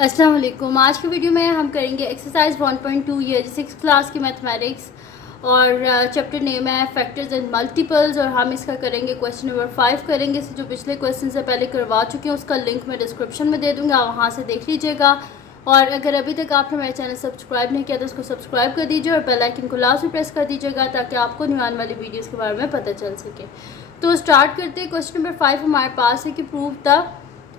अस्सलाम वालेकुम। आज की वीडियो में हम करेंगे एक्सरसाइज 1.2 ये 6th क्लास की मैथमेटिक्स और चैप्टर नेम है फैक्टर्स एंड मल्टीपल्स और हम इसका करेंगे क्वेश्चन नंबर 5 करेंगे। इसे जो पिछले क्वेश्चन से पहले करवा चुके हैं उसका लिंक मैं डिस्क्रिप्शन में दे दूँगी, आप वहाँ से देख लीजिएगा। और अगर अभी तक आपने मेरे चैनल सब्सक्राइब नहीं किया तो उसको सब्सक्राइब कर दीजिए और बेल आइकन को लास्ट में प्रेस कर दीजिएगा ताकि आपको न्यू आने वाली वीडियोज़ के बारे में पता चल सके। तो स्टार्ट करते हैं। क्वेश्चन नंबर 5 हमारे पास है कि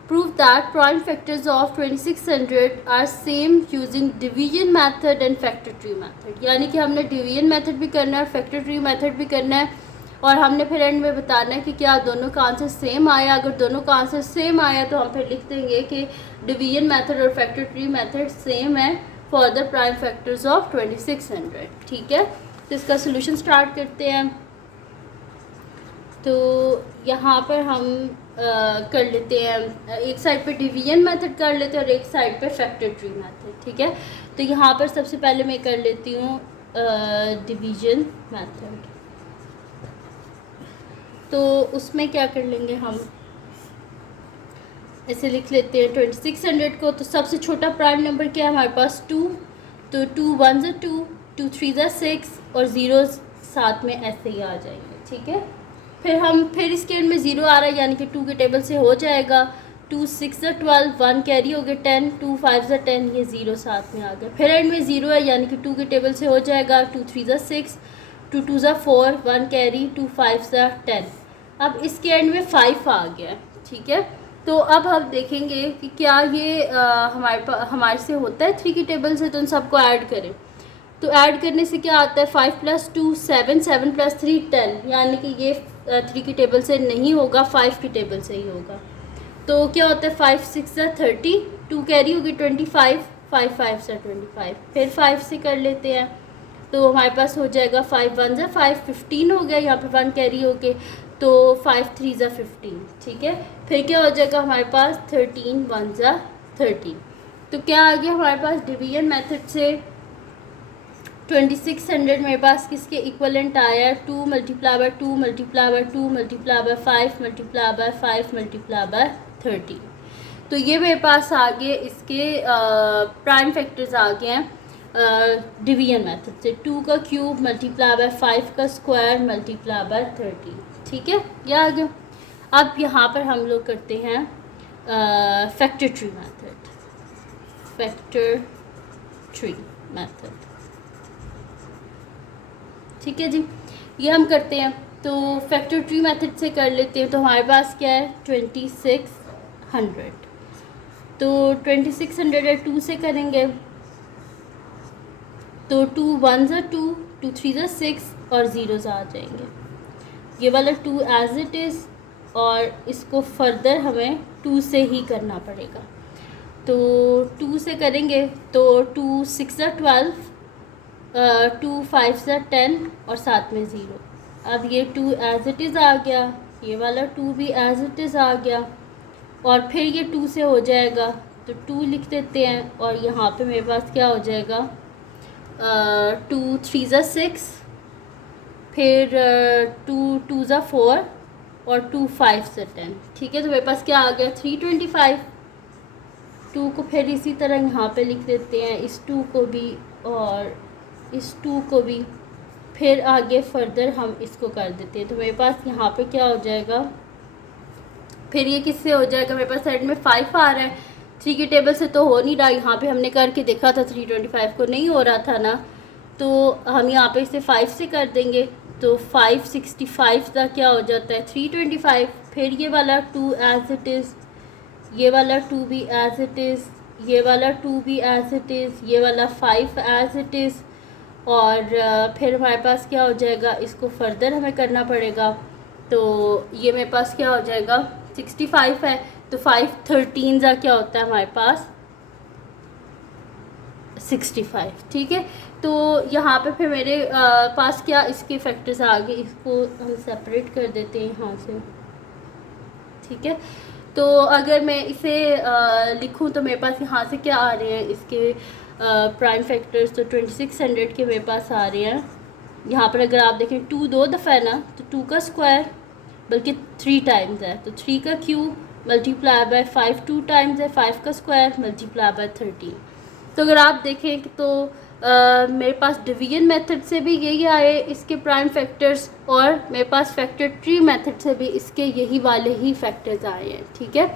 prove that prime factors of 2600 are same using division method and factor tree method। यानी कि हमने डिवीजन मेथड भी करना है और फैक्टर ट्री मेथड भी करना है और हमने फिर एंड में बताना है कि क्या दोनों का आंसर सेम आया। अगर दोनों का आंसर सेम आया तो हम फिर लिख देंगे कि डिवीजन मेथड और फैक्टर ट्री मेथड सेम है for the prime factors of 2600। ठीक है, तो इसका सोल्यूशन स्टार्ट करते हैं। तो यहाँ पर हम कर लेते हैं, एक साइड पे डिवीजन मेथड कर लेते हैं और एक साइड पे फैक्टर ट्री मेथड। ठीक है, तो यहाँ पर सबसे पहले मैं कर लेती हूँ डिवीजन मेथड। तो उसमें क्या कर लेंगे, हम ऐसे लिख लेते हैं 2600 को। तो सबसे छोटा प्राइम नंबर क्या है हमारे पास 2, तो 2 1 ज़ा 2, 2 3 ज़ा 6 और ज़ीरोज़ साथ में ऐसे ही आ जाएंगे। ठीक है, फिर इसके एंड में ज़ीरो आ रहा है यानी कि 2 के टेबल से हो जाएगा। 2 6 ज़ा 12, 1 कैरी हो गया 10, 2 5 ज़ा 10, ये ज़ीरो साथ में आ गया। फिर एंड में ज़ीरो है यानी कि 2 के टेबल से हो जाएगा। 2 3 ज़ा 6, 2 2 ज़ा 4, 1 कैरी, 2 5 ज़ा 10। अब इसके एंड में 5 आ गया। ठीक है, तो अब हम देखेंगे कि क्या ये हमारे से होता है 3 की टेबल से। तो उन सबको ऐड करें तो ऐड करने से क्या आता है 5 + 2 7, 7 + 3 10, यानी कि ये 3 की टेबल से नहीं होगा, 5 की टेबल से ही होगा। तो क्या होता है 5 6 ज़ा 30, 2 कैरी होगी 25, 5 5 ज़ा 25। फिर 5 से कर लेते हैं तो हमारे पास हो जाएगा 5 1 ज़ा 5, 15 हो गया। यहाँ पे 1 कैरी हो गए तो 5 3 ज़ा 15। ठीक है, फिर क्या हो जाएगा हमारे पास 13 1 ज़ा 13। तो क्या आ गया हमारे पास डिवीजन मेथड से 2600 मेरे पास किसके इक्वलेंट आया है 2 × 2 × 2 × 2 × 5 × 5 × 30। तो ये मेरे पास आ गए इसके प्राइम फैक्टर्स आ गए हैं डिवीजन मेथड से। 2 का क्यूब × 5 का स्क्वायर × 30। ठीक है, ये आ गया। अब यहाँ पर हम लोग करते हैं factor tree method. Factor tree method, ठीक है जी, ये हम करते हैं। तो फैक्टर ट्री मेथड से कर लेते हैं। तो हमारे पास क्या है 2600। तो 2600 है 2 से करेंगे तो 2 1 ज़ा 2, 2 3 ज़ा 6 और ज़ीरोज़ आ जाएंगे। ये वाला 2 एज इट इज़ और इसको फर्दर हमें 2 से ही करना पड़ेगा। तो 2 से करेंगे तो 2 6 ज़ा 12, 2 5 ज़ा 10 और साथ में ज़ीरो। अब ये 2 एज इट इज़ आ गया, ये वाला 2 भी एज इट इज़ आ गया और फिर ये 2 से हो जाएगा तो 2 लिख देते हैं। और यहाँ पे मेरे पास क्या हो जाएगा 2 3 ज़ा 6, फिर 2 2 ज़ा 4 और 2 5 ज़ा 10। ठीक है, तो मेरे पास क्या आ गया 325। 2 को फिर इसी तरह यहाँ पे लिख देते हैं, इस 2 को भी और इस 2 को भी। फिर आगे फर्दर हम इसको कर देते हैं। तो मेरे पास यहाँ पे क्या हो जाएगा, फिर ये किससे हो जाएगा, मेरे पास साइड में 5 आ रहा है। 3 की टेबल से तो हो नहीं रहा, यहाँ पे हमने करके देखा था 325 को नहीं हो रहा था ना, तो हम यहाँ पे इसे 5 से कर देंगे। तो 5 65 का क्या हो जाता है 325। फिर ये वाला 2 एज इट इज़, ये वाला 2 भी एज इट इज़, ये वाला 2 भी एज इट इज़, ये वाला 5 एज इट इज़। और फिर हमारे पास क्या हो जाएगा, इसको फर्दर हमें करना पड़ेगा। तो ये मेरे पास क्या हो जाएगा 65 है तो 5 13 ज़ा क्या होता है हमारे पास 65। ठीक है, तो यहाँ पे फिर मेरे पास क्या इसके फैक्टर्स आ गए, इसको हम सेपरेट कर देते हैं यहाँ से। ठीक है, तो अगर मैं इसे लिखूँ तो मेरे पास यहाँ से क्या आ रहे हैं इसके प्राइम फैक्टर्स। तो 2600 के मेरे पास आ रहे हैं यहाँ पर। अगर आप देखें 2 2 दफ़ा है ना तो 2 का स्क्वायर बल्कि 3 टाइम्स है तो 3 का क्यूब मल्टीप्लाई बाय 5 2 टाइम्स है, 5 का स्क्वायर मल्टीप्लाई बाय 13। तो अगर आप देखें तो मेरे पास डिवीजन मेथड से भी यही आए इसके प्राइम फैक्टर्स, और मेरे पास फैक्टर ट्री मेथड से भी इसके यही वाले ही फैक्टर्स आए हैं। ठीक है,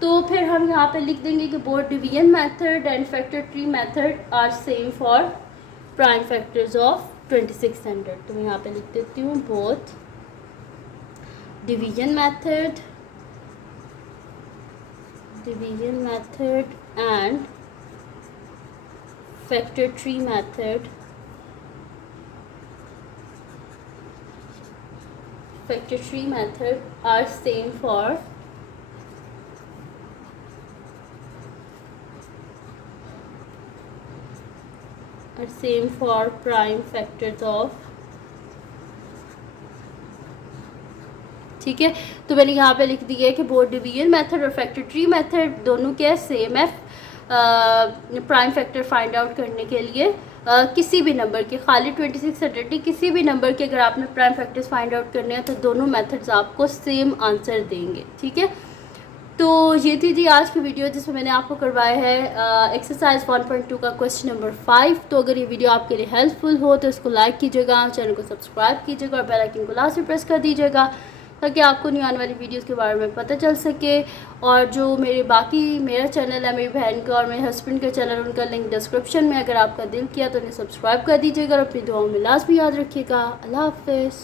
तो फिर हम यहाँ पे लिख देंगे कि both division method and factor tree method are same for prime factors of 2600। तो मैं यहाँ पे लिख देती हूँ both division method and factor tree method are same for prime factors of। ठीक है, तो मैंने यहाँ पे लिख दिया है कि बोथ डिवीजन मेथड और फैक्टर ट्री मेथड दोनों क्या सेम है प्राइम फैक्टर फाइंड आउट करने के लिए किसी भी नंबर के, खाली 2600 नहीं, किसी भी नंबर के अगर आपने प्राइम फैक्टर्स फाइंड आउट करने हैं तो दोनों मेथड्स आपको सेम आंसर देंगे। ठीक है, तो ये थी जी आज की वीडियो जिसमें मैंने आपको करवाया है एक्सरसाइज 1.2 का क्वेश्चन नंबर 5। तो अगर ये वीडियो आपके लिए हेल्पफुल हो तो इसको लाइक कीजिएगा, चैनल को सब्सक्राइब कीजिएगा और बेल आइकन को लास्ट में प्रेस कर दीजिएगा ताकि आपको नहीं आने वाली वीडियोस के बारे में पता चल सके। और जो मेरा चैनल है, मेरी बहन का और मेरे हस्बैंड का चैनल, उनका लिंक डिस्क्रिप्शन में, अगर आपका दिल किया तो उन्हें सब्सक्राइब कर दीजिएगा और अपनी दुआओं में लाजमी याद रखिएगा। अल्लाह हाफ़िज़।